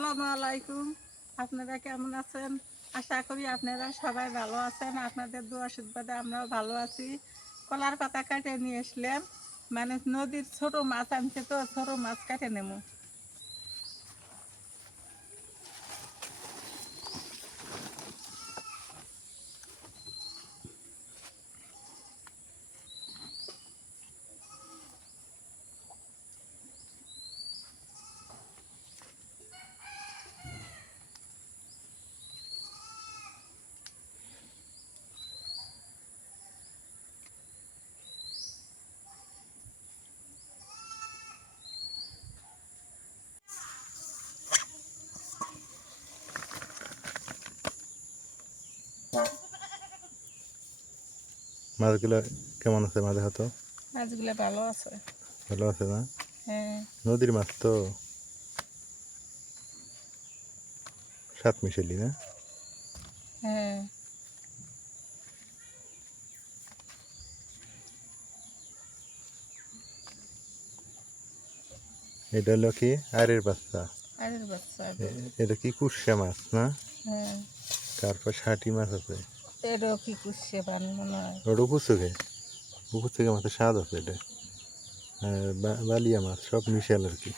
আসসালামু আলাইকুম। আপনারা কেমন আছেন? আশা করি আপনারা সবাই ভালো আছেন। আপনাদের দোয়া আশীর্বাদে আমরাও ভালো আছি। কলার পাতা কাটে নিয়ে আসলাম মানে নদীর ছোট মাছ আনছে তো ছোট মাছ কাটে নেব। মাছগুলো কেমন আছে মাঝে হতো? মাছগুলো ভালো আছে। ভালো আছে না? হ্যাঁ। নদীর মাছ তো সাত মিশালি না? হ্যাঁ। এটা হলো কি? আরের বাচ্চা। আরের বাচ্চা। এটা কি কুসা মাছ না? হ্যাঁ। তারপর ষাটি মাছ আছে। হয়। থেকে উপর মাছের স্বাদ আছে এটা। বা- বালিয়া মাছ সব মিশাল আর কি।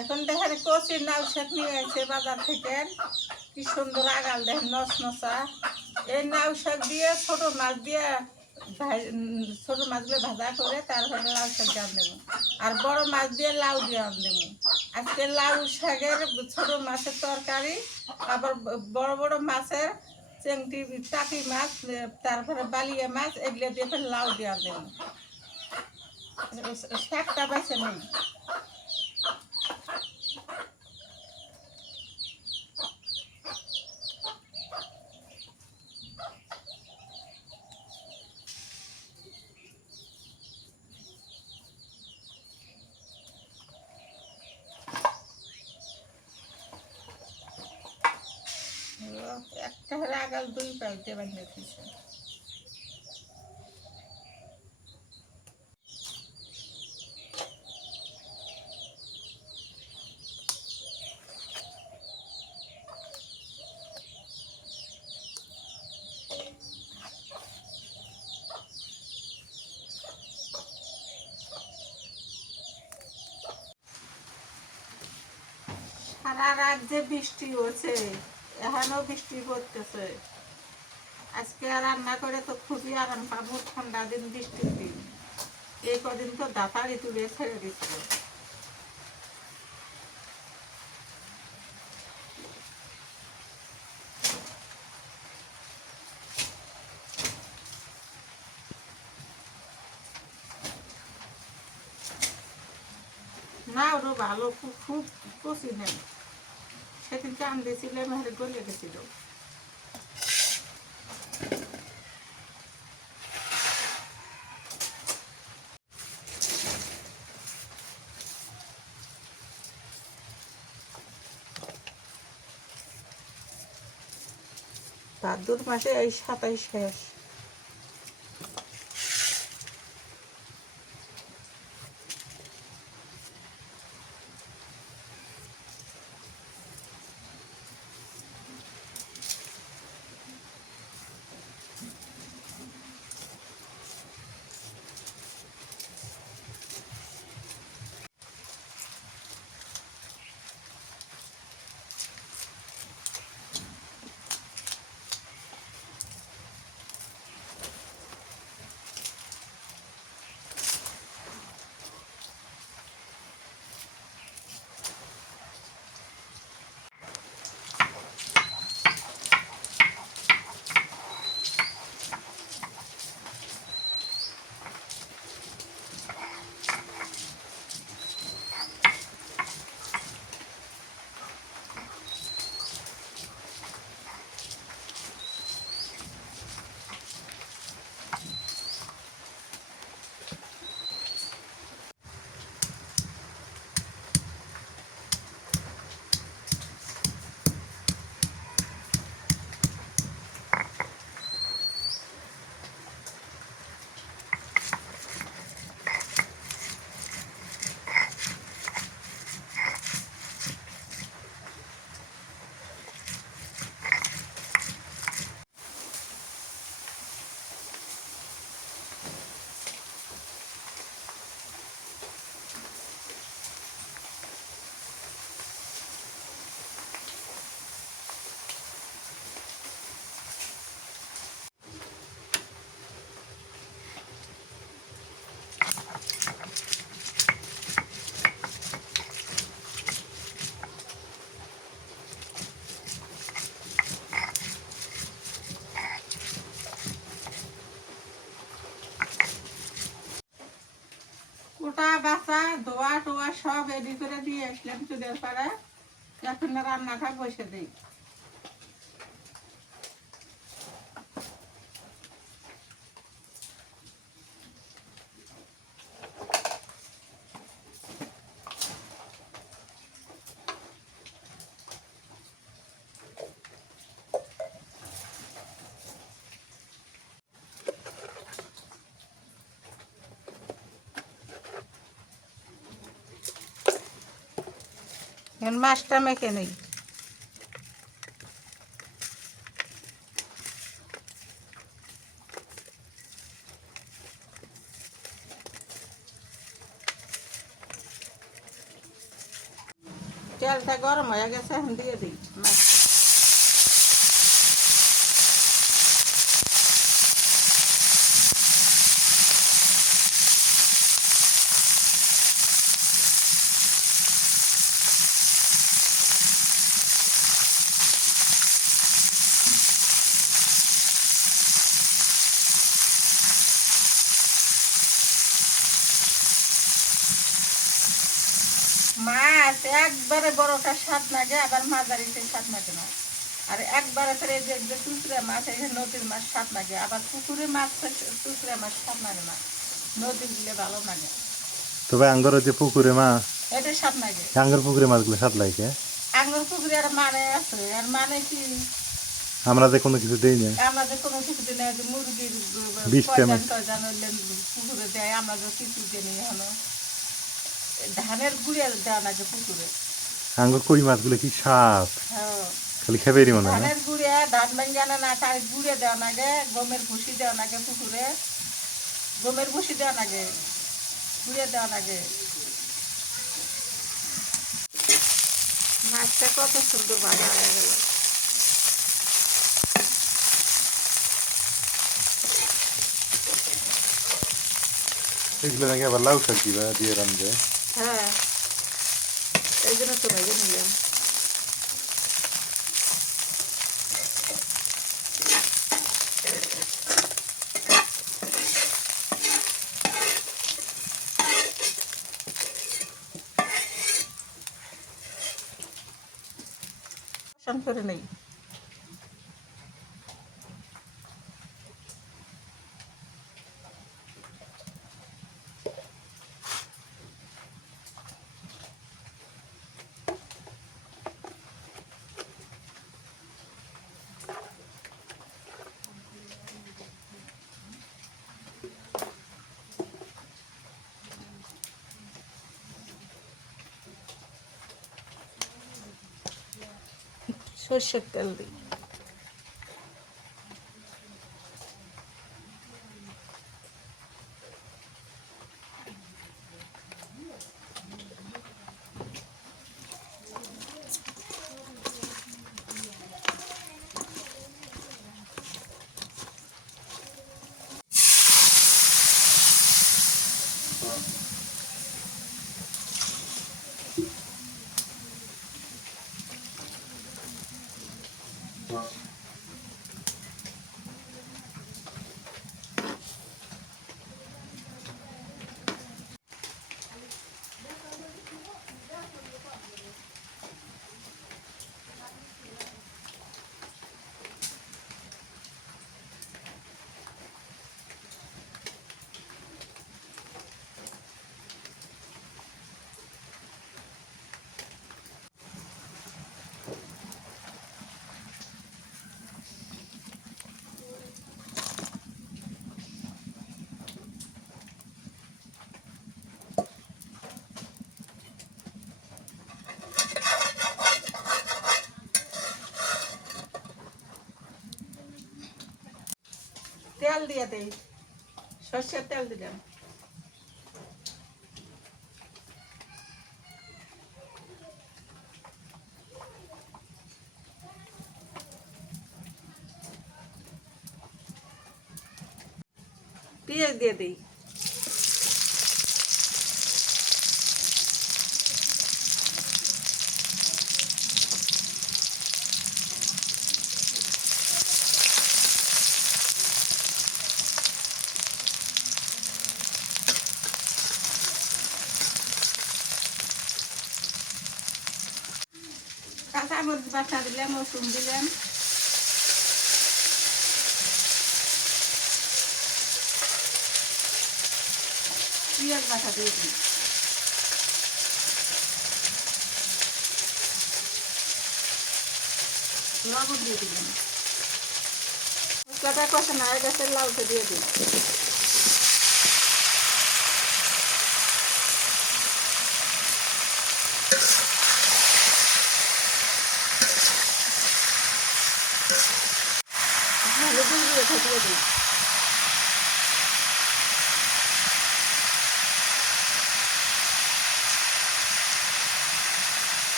এখন দেখেন কচি নাও শাক নিয়ে আসছে বাজার থেকে কি সুন্দর আগাল দেখেন নস নসা এই নাও শাক দিয়ে ছোট মাছ দিয়ে ছোট মাছগুলো ভাজা করে তারপরে লাউ শাক দিয়ে দেবো আর বড় মাছ দিয়ে লাউ দিয়ে আন দেবো আজকে লাউ শাকের ছোট মাছের তরকারি আবার বড় বড় মাছের চেংটি টাকি মাছ তারপরে বালিয়া মাছ এগুলো দিয়ে লাউ দেওয়া দেন শাকটা বেছে নেই ও, একটা রাগাল দুই পাইতে বানিয়ে দিছে সারা রাত যে বৃষ্টি হচ্ছে। এখনও বৃষ্টি পড়তেছে। আজকে রান্না করে তো খুবই আরাম পাবো, ঠান্ডা দিন, বৃষ্টির দিন। এই কদিন তো দাতারি তুলে ছেড়ে দিচ্ছে। না ওরা ভালো খুব খুব কচি নেই। সেদিন চান দিয়েছিলে মেহের গলে গেছিল। ভাদ্র মাসে এই সাতাই শেষ। কোটা বাসা ধোয়া টোয়া সব রেডি করে দিয়ে আসলাম চুলের পাড়ায়। এখন রান্নাটা বসে দিই। এখন মাছটা মেখে নেই তেলটা গরম হয়ে গেছে এখন দিয়ে দিই মাছটা মাছ একবারে বড়টা স্বাদ লাগে আবার মাঝারিতে স্বাদ লাগে না। আর একবারে ফেরে যে যে চুচড়ে মাছ এই নদীর মাছ স্বাদ লাগে আবার পুকুরে মাছ চুচড়ে মাছ স্বাদ লাগে না। নদীর দিলে ভালো লাগে। তবে আঙ্গর যে পুকুরে মা এটা স্বাদ লাগে। আঙ্গর পুকুরে মাছগুলো স্বাদ লাগে। আঙুর পুকুরে আর মানে আছে আর মানে কি? আমরা যে কোনো কিছু দিই না। আমাদের কোনো কিছু দিনে যে মুরগির টয়জান হইলে পুকুরে দেয় আমরা যে কিছু দিনে হলো ধানের গুড়িয়া দেওয়া লাগে পুকুরে। আঙ্গর কই মাছগুলো কি স্বাদ হ্যাঁ। খালি খেবেরই মনে হয় ধানের গুড়িয়া ধান ভাঙ্গানা না তার গুড়ে দেওয়া লাগে গমের ভুসি দেওয়া লাগে পুকুরে। গমের ভুসি দেওয়া লাগে গুড়ে দেওয়া লাগে মাছটা কত সুন্দর ভাজা হয়ে গেল। এগুলো নাকি আবার লাউ শাক দিয়ে রান্ধবে। হ্যাঁ এই জন্য তো ভেজে নিলাম শান করে নেই সর্ষের তেল দিই তেল দিয়ে দেই। সর্ষের তেল দিলাম। পেঁয়াজ দিয়ে দিই কাঁচা মরিচ বাটা দিলাম, রসুন দিলাম। পেঁয়াজ বাটা দিয়ে দিই লবণ দিয়ে দিলাম। মশলাটা কষানো হয়ে গেছে লাউটা দিয়ে দিই হলুদের দিয়ে দিই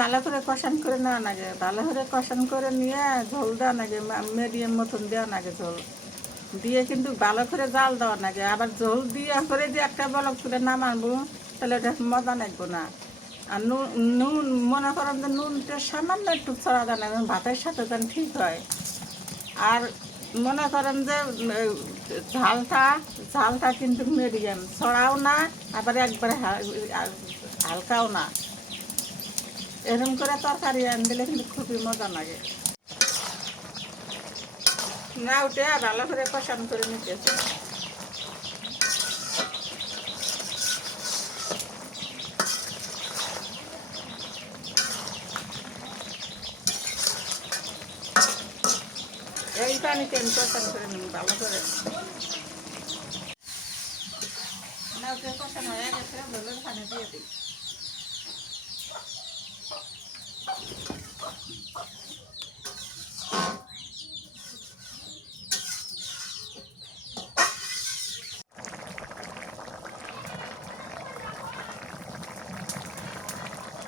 ভালো করে কষান করে নেওয়া লাগে ভালো করে কষান করে নিয়ে ঝোল দেওয়া লাগে মিডিয়াম মতন দেওয়া লাগে ঝোল। দিয়ে কিন্তু ভালো করে জাল দেওয়া লাগে আবার ঝোল দিয়ে করে দিয়ে একটা বলক তুলে নামাবো, তাহলে ওটা মজা লাগবো না। আর নুন নুন, মনে করেন যে নুনটা সামান্য একটু ছড়া দেন ভাতের সাথে যেন ঠিক হয়। আর মনে করেন যে ঝালটা ঝালটা কিন্তু মিডিয়াম ছড়াও না, আবার একবারে হালকাও না। এরকম করে তরকারি আন দিলে কিন্তু খুবই মজা লাগে। না উঠে ভালো করে কষান করে নিতেছে। এই পানিতে আমি কষান করে নিব ভালো করে। না উঠে কষান হয়ে গেছে জলের পানি দিয়ে দিই।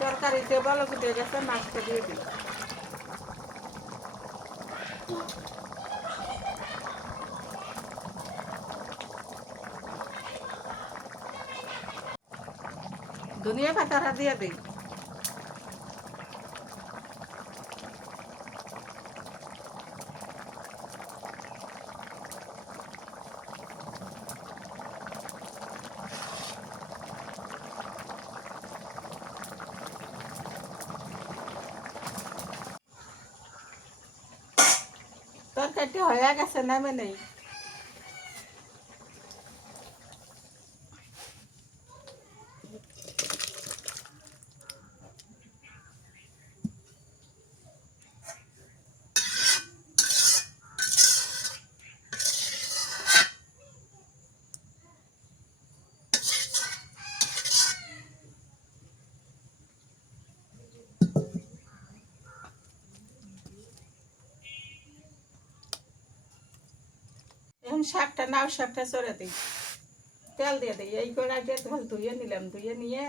তরকারিতে বলো ফুটে গেছে মাছটা দিয়ে দিই। ধনিয়া পাতাটা দিয়ে দিই। হয়ে গেছে নামে নেই এখন নাও শাকটা চড়ে দিই তেল দিয়ে দিই এই কড়াই দিয়ে তোমার ধুয়ে নিলাম, ধুয়ে নিয়ে।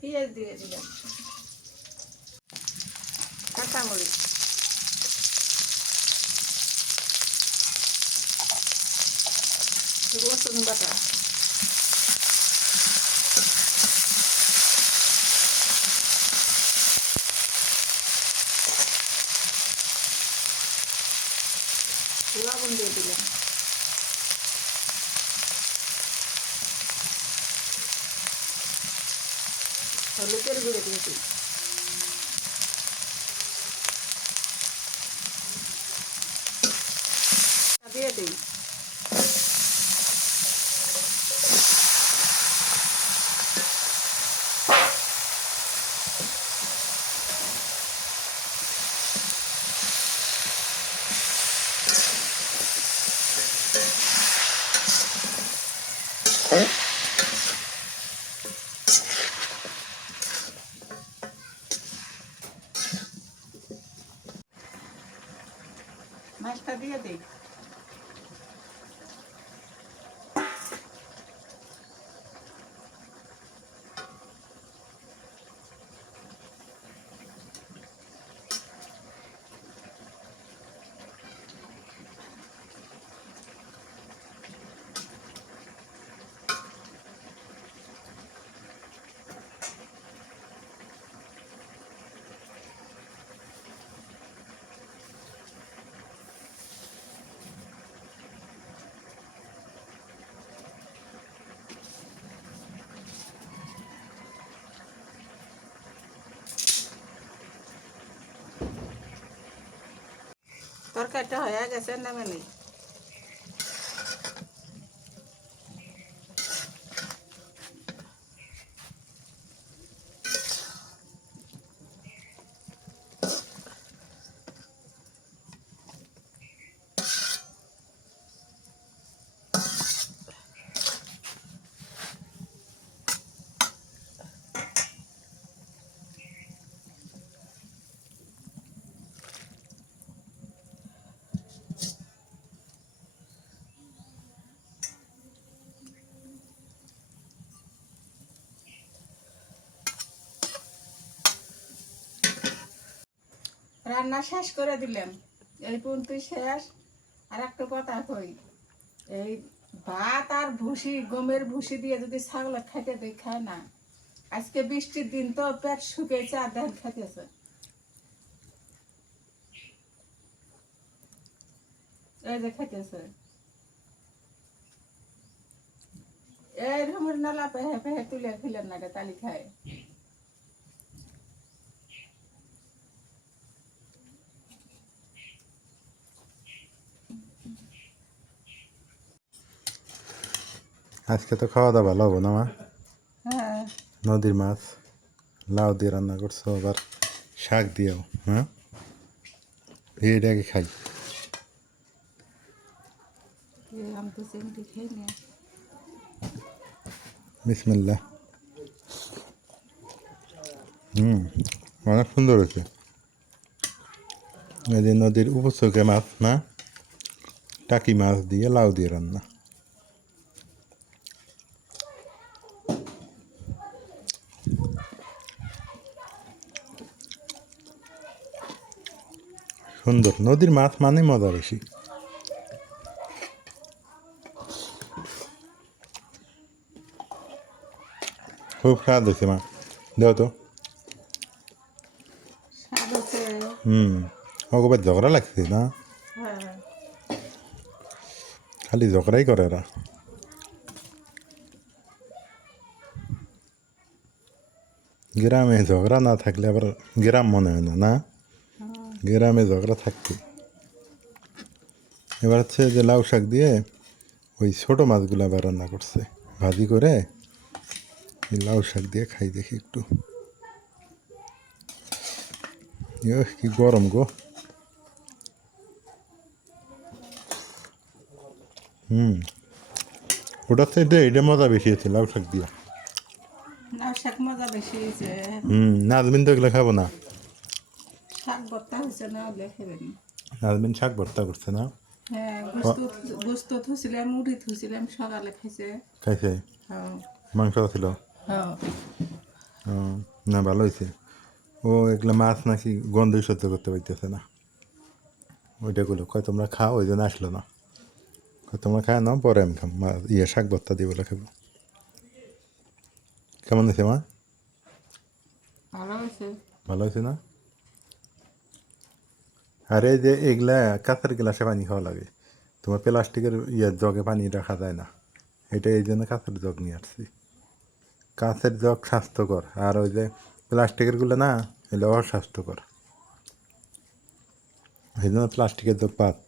পেঁয়াজ দিয়ে দিলাম। কাঁচামরিচ। রসুন বাটা লবণ দিয়ে দিলাম হলুদের গুঁড়ো দিয়ে দিই দিয়ে দিই। তরকারিটা হয়ে গেছে নামে নেই। রান্না শেষ করে দিলাম। এই পর্যন্ত শেষ। আর একটা কথা কই এই ভাত আর ভুসি গমের ভুসি দিয়ে যদি ছাগল খাইতে দেয় খায় না। আজকে বৃষ্টির দিন তো পেট শুকেছে আর দেন খাইতেছে। এই যে খাইতেছে। এই রকমের নালা পেহে পেহে তুলে খেলেন না রে, তালি খায়। আজকে তো খাওয়া দাওয়া ভালো হব না মা? হ্যাঁ। নদীর মাছ লাউ দিয়ে রান্না করছ আবার শাক দিয়েও হ্যাঁ? এটাকে খাই। বিসমিল্লা হুম অনেক সুন্দর হয়েছে। এই যে নদীর উপচকে মাছ না? টাকি মাছ দিয়ে লাউ দিয়ে রান্না। সুন্দর। নদীর মাছ মানে মজা বেশি। খুব স্বাদ হয়েছে মা। দাও তো। হুম ওকে ঝগড়া লাগছে না? হ্যাঁ। খালি ঝগড়াই করে এরা। গ্রামে ঝগড়া না থাকলে আবার গ্রাম মনে হয় না না? গ্রামে ঝগড়া থাকতে। এবার হচ্ছে যে লাউ শাক দিয়ে ওই ছোটো মাছগুলো আবার রান্না করছে। ভাজি করে এই লাউ শাক দিয়ে খাই দেখি একটু। কি গরম গো। হুম। ওটার থেকে এটা মজা বেশি আছে লাউ শাক দিয়ে। লাউ শাক মজা বেশি হুম নাজমিন তো এগুলো খাব না। শাক ভর্তা হয়েছে না খাবেন শাক ভর্তা করছে না? হ্যাঁ গোস্ত গোস্ত থুছিলাম মুড়ি থুছিলাম সকালে খাইছে। খাইছে? হ্যাঁ। মাংস ছিল? হ্যাঁ। না ভালো হয়েছে। ও এগুলো মাছ নাকি সহ্য করতে পারতেছে না। ওইটা গুলো কয় তোমরা খাও ওই জন্য আসলো না। তোমরা খায় নাও পরে আমি খাম। ইয়ে শাক ভর্তা দিয়ে বলে খাব। কেমন হয়েছে মা? ভালো হয়েছে। ভালো হয়েছে না? আরে এই যে এগুলা কাঁচের গ্লাসে পানি খাওয়া লাগে। তোমার প্লাস্টিকের ইয়ে জগে পানি রাখা যায় না। এটা এই জন্য কাঁচের জগ নিয়ে আসছি। কাঁচের জগ স্বাস্থ্যকর। আর ওই যে প্লাস্টিকেরগুলো না, এগুলো অস্বাস্থ্যকর। এই জন্য প্লাস্টিকের জগ পাত।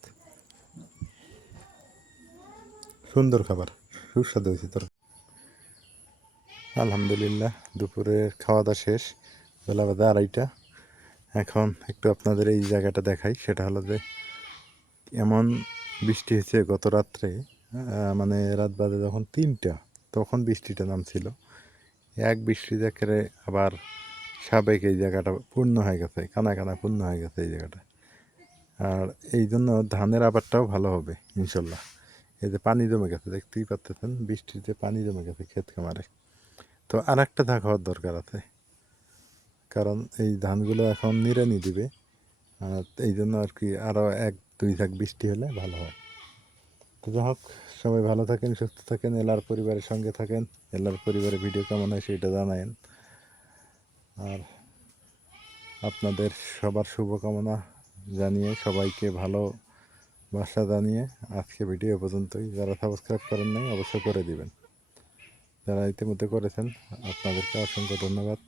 সুন্দর খাবার। সুস্বাদু হয়েছে তোর। আলহামদুলিল্লাহ, দুপুরের খাওয়া দাওয়া শেষ। বেলা বাজে আড়াইটা। এখন একটু আপনাদের এই জায়গাটা দেখাই। সেটা হলো যে এমন বৃষ্টি হয়েছে গত রাত্রে মানে রাত বাজে যখন তিনটা, তখন বৃষ্টিটা নামছিল। এক বৃষ্টি দেখে আবার সাবেক এই জায়গাটা পূর্ণ হয়ে গেছে, কানা কানা পূর্ণ হয়ে গেছে এই জায়গাটা। আর এই জন্য ধানের আবারটাও ভালো হবে, ইনশাল্লাহ। এই যে পানি জমে গেছে, দেখতেই পাচ্ছেন বৃষ্টিতে পানি জমে গেছে ক্ষেত খামারে। তো আর একটা ধাক হওয়ার দরকার আছে। কারণ এই ধানগুলো এখন নিড়ানি দিবে। আর এই জন্য আর কি আরও এক, দুই ঝাঁক বৃষ্টি হলে ভালো হয়। তো যাই হোক, সবাই ভালো থাকেন, সুস্থ থাকেন, এলার পরিবারের সঙ্গে থাকেন, এলার পরিবারের ভিডিও কেমন হয় সেটা জানায়েন। আর আপনাদের সবার শুভকামনা জানিয়ে, সবাইকে ভালো বাসা জানিয়ে আজকে ভিডিও পর্যন্তই। যারা সাবস্ক্রাইব করেন নাই, অবশ্যই করে দিবেন। যারা ইতিমধ্যে করেছেন, আপনাদেরকে অসংখ্য ধন্যবাদ।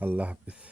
আল্লাহ হাফিজ।